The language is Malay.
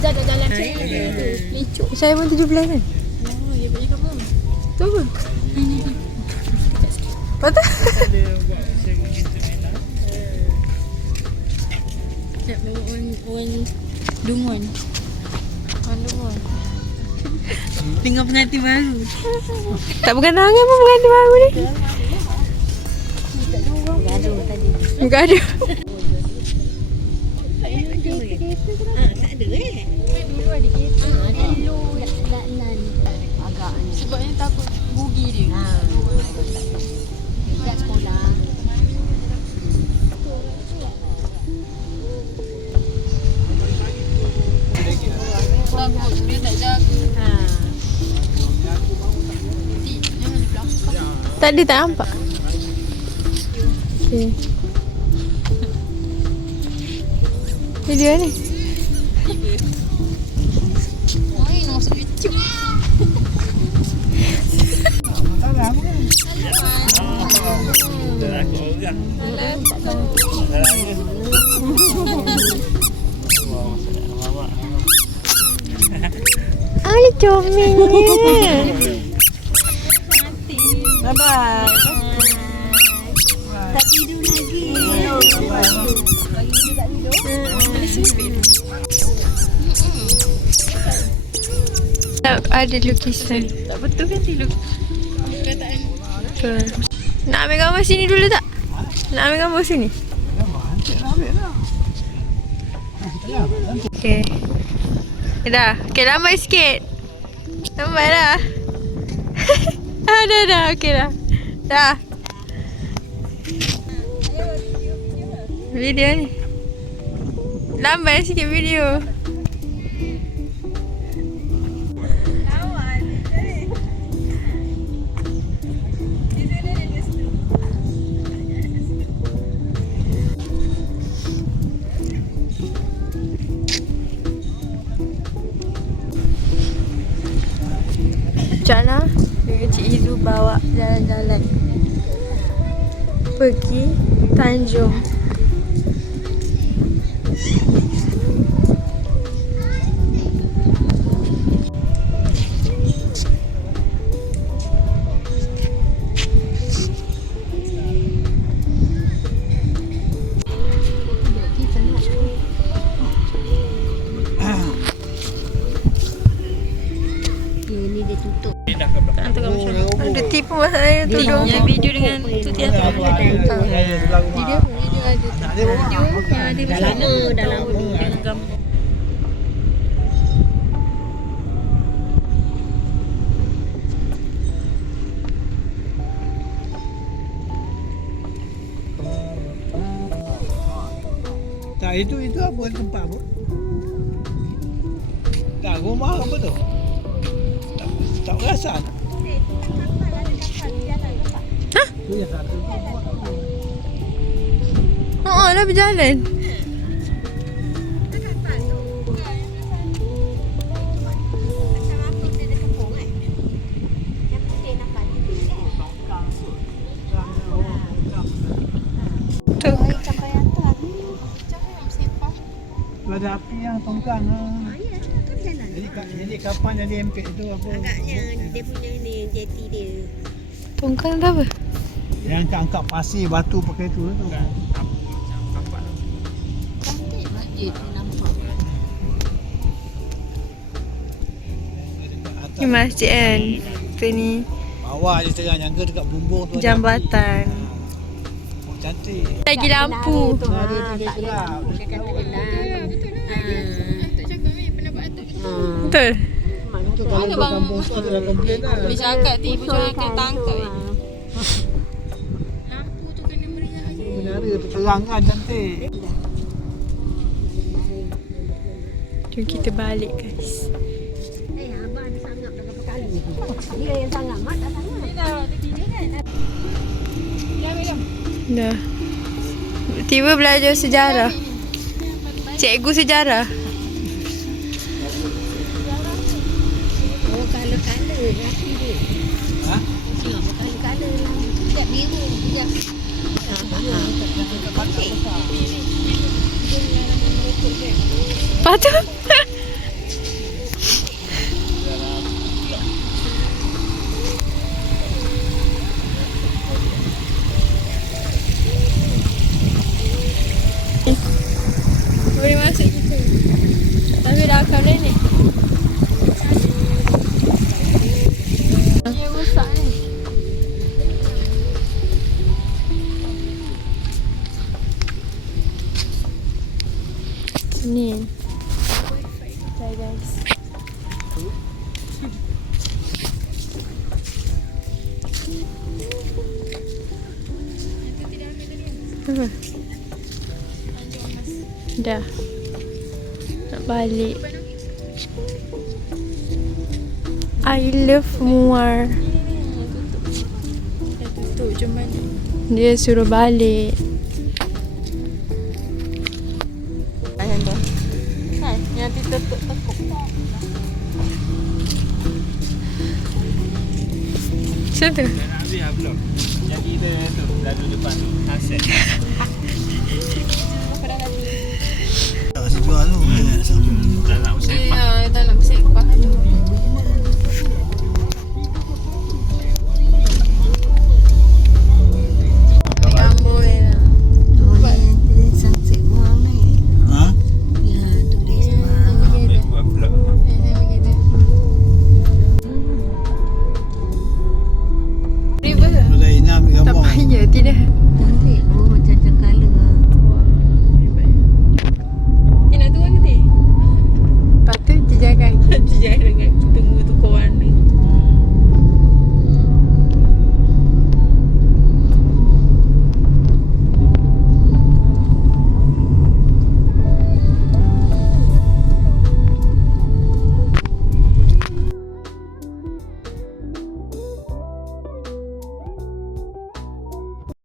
Izzah dah jalan cik. Lecuk. Saya pun 17 kan? Oh, ya bagi kamu. Tu apa? Betul? Cak wan dungun. Wan dungun. Tengok pengantin baru. Tak berkenangan pun pengantin baru ni. Gaduh tadi. Enggak ada. Tak ada dulu ada kereta. Ada dulu nak agak ni. Sebabnya takut rugi dia. Dekat sekolah. Takut dia tak jaga. Jangan di belakang. Tadi tak nampak. Okey. Ni dia ni. Oi, nak masuk YouTube. Ay, comel. Bye-bye. Tak tidur lagi. Lagi dia tak tidur. Ada lukisan. Tak betul kan tidur? Kataan. Betul. Nak ambil gambar sini dulu tak? Nak ambil gambar sini? Okey. Dah. Okey, lambat sikit. Lambat dah. Dah. Okey dah. Dah. Video ni. Lambat sikit video. Jana dengan Cik Izu bawa jalan-jalan pergi Tanjung. Ini dia tutup. Ada tipu masalah tudung. Yang video dengan tu tiap Video apa? Video ada. Video ada dah lama dengan gambar. Tak, itu apa tempat apa? Tak, rumah apa tu? Tak perasan. Hah? Tu yang satu. Oh, lah berjalan. Tu. Tu ada api yang tongkang. Jadi kapan jadi MP itu apa? Agaknya dia punya ni jeti dia. Tongkang tu apa? Yang angkat pasir batu pakai tu. Cantik masjid ni nampak. Ni masjid kan. Tu ni Bawah je terang jangka dekat bumbung tu. jambatan. Oh, cantik. Lagi lampu. Tu Dia tak gelap. Dia kata gelap. Atuk cakap ni pendapat atuk betul. Betul. Tu kalau kat kampung tu ada komplain lah. Boleh cakap tipu jangan kena tangkap. Lampu tu kena meriah je. Menara tu terang kan cantik. Jom kita balik guys. Abang ada sangat berapa kali. Dia yang sangat, mak tak sangat. Dia dah dia kan. Dah. Tiba belajar sejarah. Cikgu sejarah. Oh, color-color laki dia. Ha? Tengok color-color lah. Sekejap biru, sekejap. Lepas tu Boleh masuk gitu. Tapi dah akan ni. Dia rosak ni. Ni. Try guys. Apa? Dah. Nak balik. I love Muar. Dah tutup jom balik. Dia suruh balik. Macam tu. Hai, yang tutup tekuk. Macam tu. Dah nak habis lah belum? Jadi kita tu, lalu depan tu. Sunset.